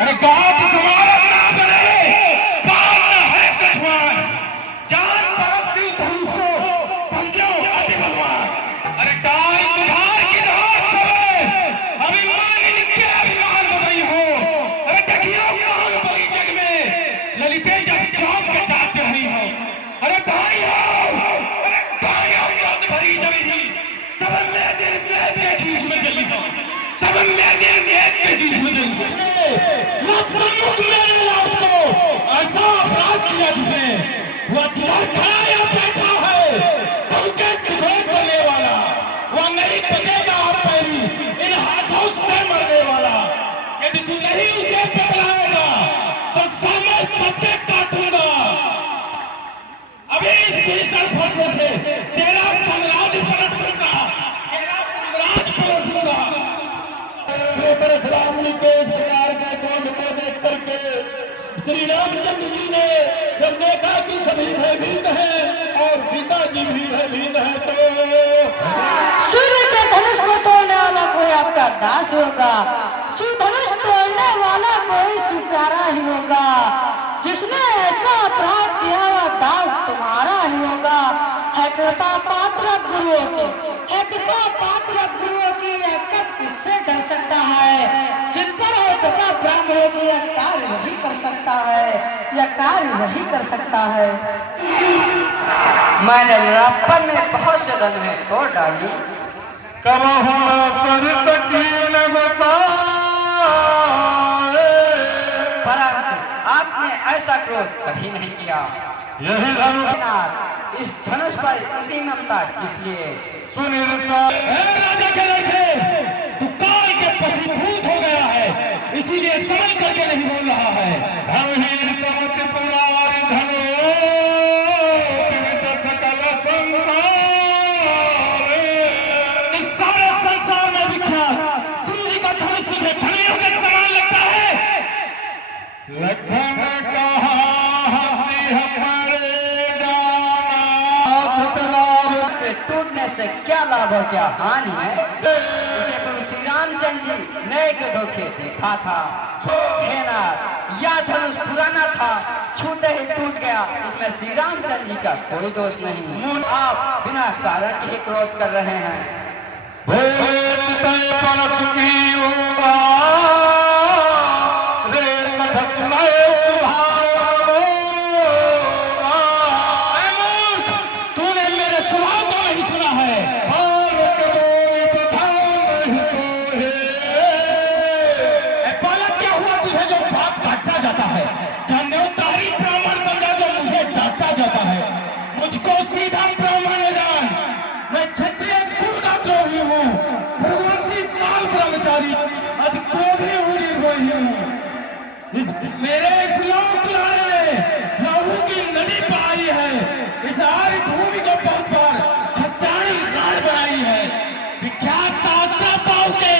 अरे गात समारत ना बने, बात न है कछुआन, जान परस्ती धनुष को पंजो अति बलवान। अरे डार कुठार की धार सबे, अभिमान इनके अभिमान बधाई हो। अरे देखियो कौन बली जग में, ललिते जब चौक के जात रही हो। अरे भाई हो, अरे भाई हो याद भरी जमी, सब में दिन में देखी इसमें जली हो, सब में दिन में देखी इसमें जली हो। उसको ऐसा अपराध किया जिसने, वह जिधर खड़ा या बैठा है तुमके टुकड़े करने वाला, वह नहीं बचेगा आप पैरी इन हाथों से मरने वाला। यदि तू नहीं उसे पकड़ाएगा तो सामने सबके काटूंगा। अभी इस भीतर फंसे थे तेरा साम्राज्य पलट दूंगा, तेरा साम्राज्य पलट दूंगा। राम जी के इस प्रकार के क्रोध को देख करके श्री रामचंद्र जी ने जब देखा कि सभी भयभीत हैं और सीता जी भी भयभीत हैं, तो सूर्य के धनुष को तोड़ने वाला कोई आपका दास होगा, धनुष तोड़ने वाला कोई सुप्यारा ही होगा। जिसने ऐसा अपराध किया वह दास तुम्हारा ही होगा। एकता पात्र गुरुओं की, एकता पात्र गुरुओं की एकता किससे डर सकता है? जिन पर हो कृपा ब्राह्मणों की यह कार्य वही कर सकता है, यह कार्य वही कर सकता है। मैंने लड़प्पन में बहुत से धन में तोड़ डाली, परंतु आपने ऐसा क्रोध कभी नहीं किया। यही धनुष, इस धनुष पर इतनी ममता किस लिए? सुनील राजा के लड़के, तू काल के पसीभूत हो गया है, इसीलिए समझ करके नहीं बोल रहा है। धनुहीर समझ पुरारी धनो विविध सकल संसार, इस सारे संसार में विख्यात सूर्य का धनुष तुझे धनियों के समान लगता है। लखन कहा हंसी हमारे टूटने से क्या लाभ और क्या हानि है? इसे प्रभु श्री रामचंद्र जी ने एक धोखे देखा था। यह धनुष पुराना था, छूटे ही टूट गया, इसमें श्री रामचंद्र जी का कोई दोष नहीं। आप बिना कारण ही क्रोध कर रहे हैं। मेरे इस लोक लाने ने लहू की नदी पाई है, इस आर्य भूमि को बहुत बार छत्तानी राण बनाई है। विख्यात शास्त्रा पाव के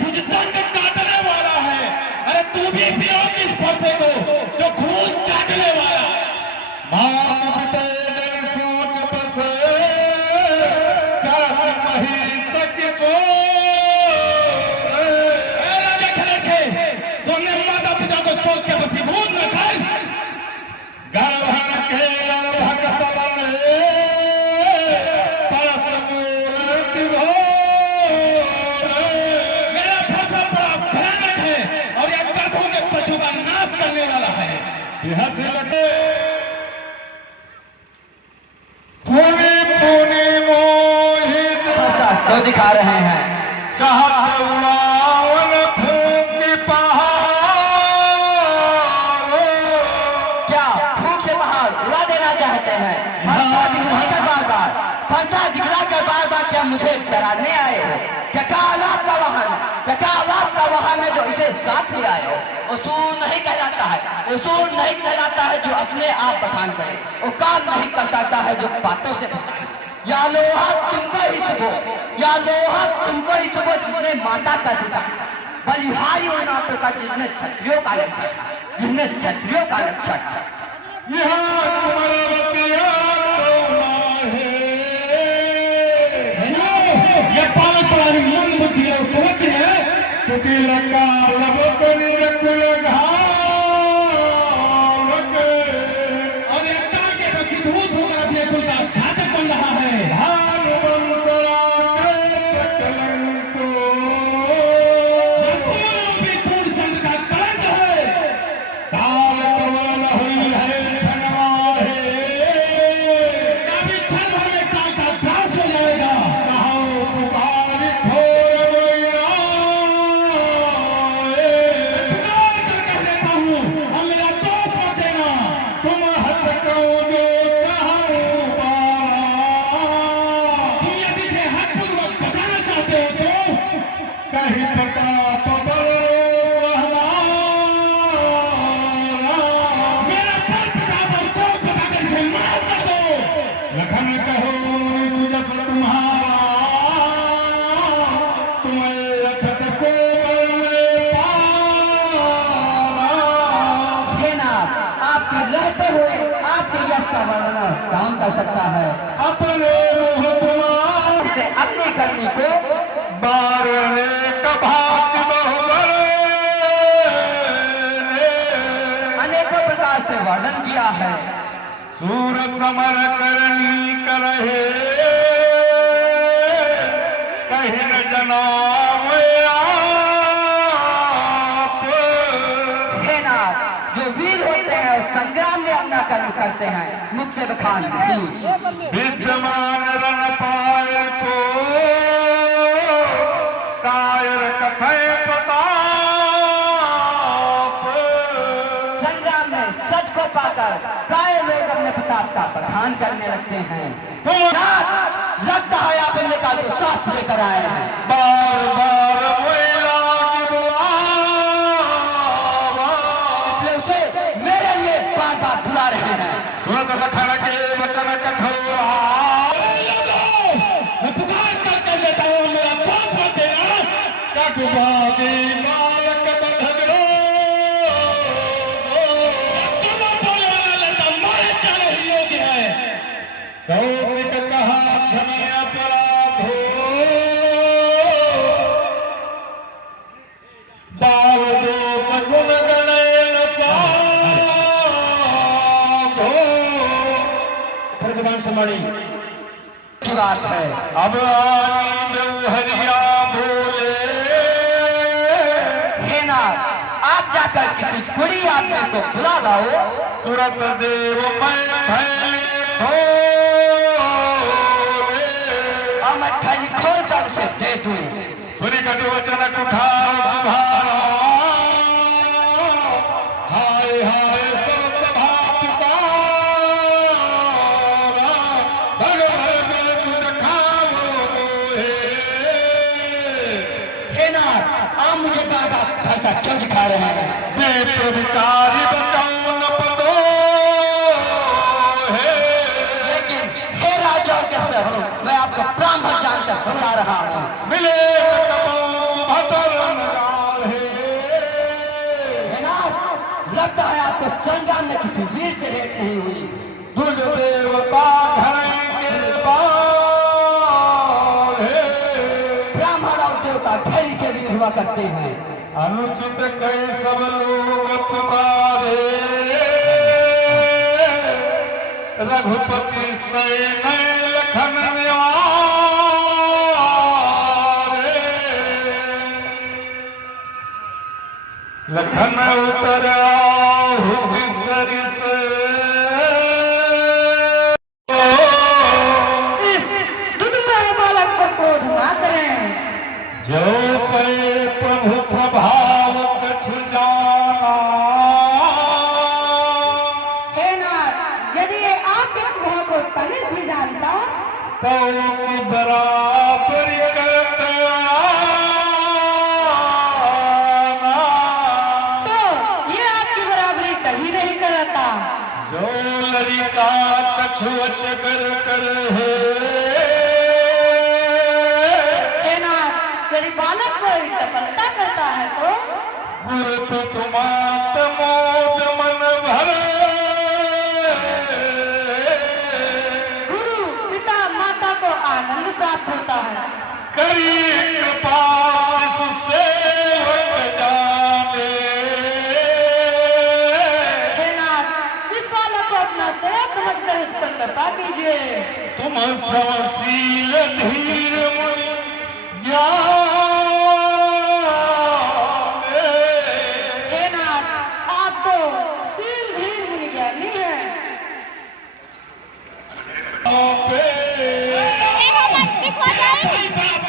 भुजदंड काटने वाला है। अरे तू भी पियो इस फरसे को जो खून चाटने वाला। मां पिता जन सोच बसे, क्या नहीं सके को सोच के वसीभूत न कर, गर्भन के भक्त में परस मूर्ति भोर। मेरा फरसा बड़ा भयानक है और यह गर्भों के बच्चों का नाश करने वाला है। बेहद से लगे पुनी पुनी मोहित तो दिखा रहे हैं। चाहत उड़ावन फूंकी पहाड़, चाहते हैं फरसा दिखलाकर बार बार, फरसा दिखलाकर बार बार क्या मुझे डराने आए हो? क्या कालाब का वाहन, क्या कालाब का वाहन है जो इसे साथ ले आए हो? उसूल नहीं कहलाता है, उसूल नहीं कहलाता है जो अपने आप बखान करे, वो काम नहीं करता है जो बातों से बताए। या लोहा तुमको ही सुबह, या लोहा तुमको ही सुबह जिसने माता का जीता, बलिहारी और नातों का जिसने क्षत्रियों का लक्ष्य, जिसने क्षत्रियों का लक्ष्य था। ये पावन पुरानी मन बुद्धि और पवित्र है, कुटिल का लब को निज कुल में रहते हुए आपके यश का वर्णन काम कर सकता है। अपने मुँह तुम्हार से अपनी करनी को बारने कभात बहुबरे अनेकों प्रकार से वर्णन किया है। सूर समर करनी करहे कहीं न जनाव आप। हे नाथ, जो वीर होते हैं और संग्राम में अपना कर्म करते हैं, मुझसे बखान नहीं। विद्यमान रन पाए को कायर कथय प्रताप। संग्राम में सच को पाकर काय लोग अपने प्रताप का बखान करने लगते हैं। तुम नाथ, लगता है आप नेता को साथ लेकर आए हैं। बार बार महिला की बुलावा, इसलिए उसे मेरे लिए बार बार बुला रहे हैं। सुरत लखन के वचन कठोरा। मैं पुकार कर देता हूँ, मेरा पास मत देना। कटुबागी मालक बंधवे दोनों बोले वाला लड़का मारे जाने ही योग्य है। कौशिक कहा क्षमे अपराध हो, बाल दोष गुण गणे न साधो। भगवान समाणी की बात है। अब आनी हरिया बोले। हे नाथ, आप जाकर किसी बुरी आदमी को बुला लाओ। तुरंत देव मैं फैले और मैं थैली खोल कर उसे दे दूं। सुनी कटु वचन कुठार कुठारा। हाय हाय सब सभा पुकारा। भगवान कुट खाओ मोहे। हे नाथ, आप मुझे बार बार भरोसा क्यों दिखा रहे हैं? बेत्र विचारी बचाओ न पतो है। लेकिन हे राजाओं के सर, मैं आपको प्राण भर जानकर बचा रहा हूँ। मिले भटर नगार है। हे नाथ, लगता है आपको संग्राम में किसी वीर से भेंट नहीं हुई। दुर्ज देवता घर के बार है। ब्राह्मण और देवता घेरी के वीर हुआ करते हैं। अनुचित कई सब लोग पुकारे। रघुपति सैन लखन निवारे। लखन उतरा सरिस। इस दुर्बल बालक को क्रोध ना करें। जो पे प्रभु प्रभाव कछु जाना। हे नाथ, यदि ये आपके प्रभाव को तनिक भी जानता तो की बराबरी करते आना। तो ये आपकी बराबरी कभी नहीं करता। जो लड़का कछु अचकर कर है। हे नाथ, यदि बालक कोई चपलता करता है तो गुरु तो तुमात मोद मन भरे। गुरु पिता माता को आनंद प्राप्त होता है। करी कृपा शिशु सेवक जाने। हे नाथ, इस बालक को अपना सेवक समझकर इस पर कृपा कीजिए। तुम समशील धीर मुनि ज्ञाने। हे नाथ, आप तो शील धीर मुनि ज्ञानी हैं। आपे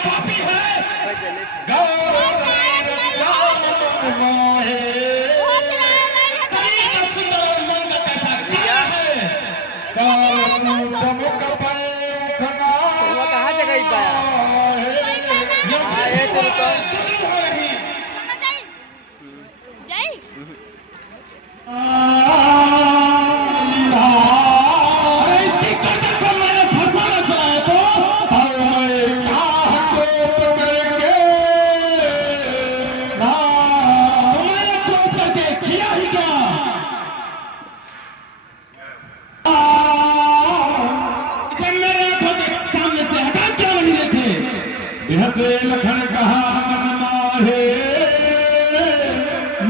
पापी है। गौरव राम मन मोहे। करी न सुंदर मंग कैसा क्या है। काल मुख पे मुखना। कहाँ जगह ही पाया? ये तो हो रही। इसकी गर्दन पर मैंने फंसाना चाहा तो और मैं क्या कोप करके ना। तो मैंने कोप करके किया ही क्या।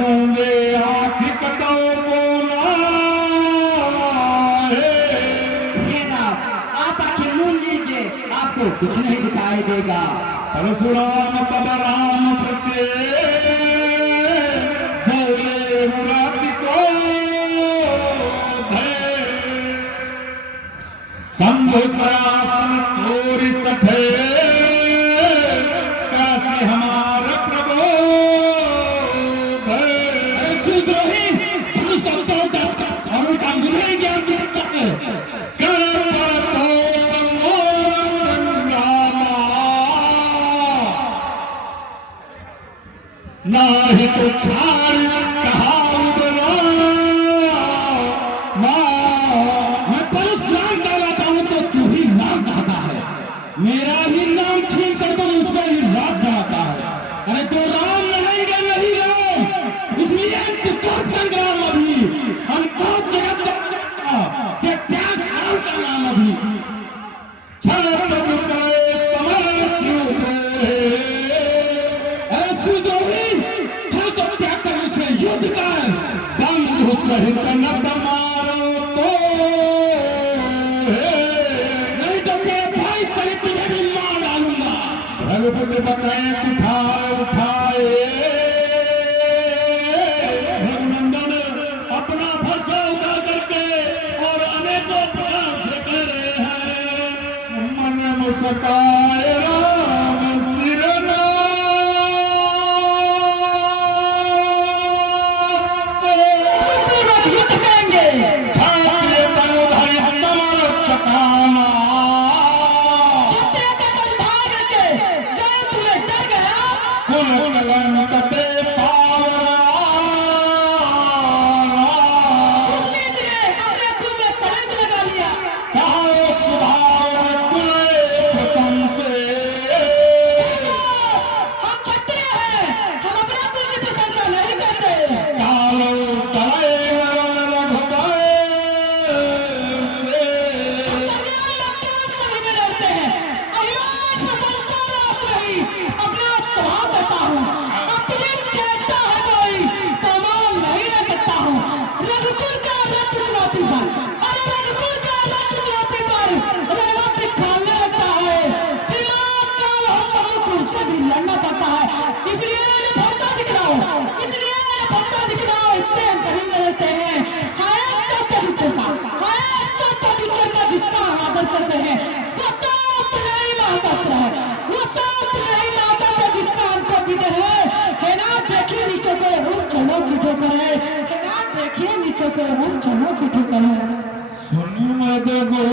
मूंगे आँख कटो कोना ये ना आप आखिर मूल लीजिए, आपको कुछ नहीं दिखाई देगा। परशुराम पद राम प्रत्ये बोले मुराति को शंभु सरासन तोरि सठे कैसे हमारा प्रभु सुद्रोही धनुष और उनका मुझे ज्ञान दिखता है नाही तो छाड़ कहा मैं परशुराम कहलाता हूं तो तू ही नाम कहता है, मेरा ही नाम छीन कर तो मुझ पर ही रात जमाता है। अरे तो राम रहेंगे नहीं राम, इसलिए तू कर संग्राम अभी हम बहुत जगत के त्याग राम का नाम अभी छलत करे समर सूत्रे। अरे सुदोही छल को त्याग करने से युद्ध कर बंधु सहित नट मारो तो नहीं तो तेरे भाई सहित तुझे भी मार डालूंगा। रघुपति बताए कुठार उठाए रघुनंदन अपना भरोसा उठा करके और अनेकों प्रकार से कह रहे हैं मन मुस्काए राम सिरना युद्ध करेंगे। छात्रे तनुधरि समर सकाना क्षत्रिय का तन भाग के जय तुम्हें डर गया। कुल कलंक ते पावना उस नीच ने अपने कुल में कलंक लगा लिया। कहो सुधार कुल प्रशंसे हम क्षत्रिय हैं, हम अपना कुल की प्रशंसा नहीं करते। कालो तले नरन रघुबर हम संग्राम लगते हैं, सभी में डरते हैं। अभिमान प्रशंसा रास नहीं, अपना स्वभाव करता हूँ। अत्यधिक चेष्टा है कोई तो मौन नहीं रह सकता हूँ। रघुकुल का रक्त चुनौती पर, अरे रघुकुल का रक्त चुनौती पर रणवंत खाने लगता है। दिमाग का और सम्मुख से भी लड़ना पड़ता है। इसलिए इन्हें भरोसा दिखलाओ, इसलिए इन्हें भरोसा दिखलाओ, इससे हम कभी न डरते हैं। हाँ, एक शस्त्र टीचर का, हाँ, एक शस्त्र टीचर का जिसका हम आदर करते हैं, वो शस्त्र नहीं महाशस्त्र है, वो शस्त्र नहीं महाशस्त्र जिसका हमको विदर है ना। देखिए नीचे को रूप चलो की ठोकर है ना, देखिए नीचे को रूप चलो की ठोकर है। सुन मद गो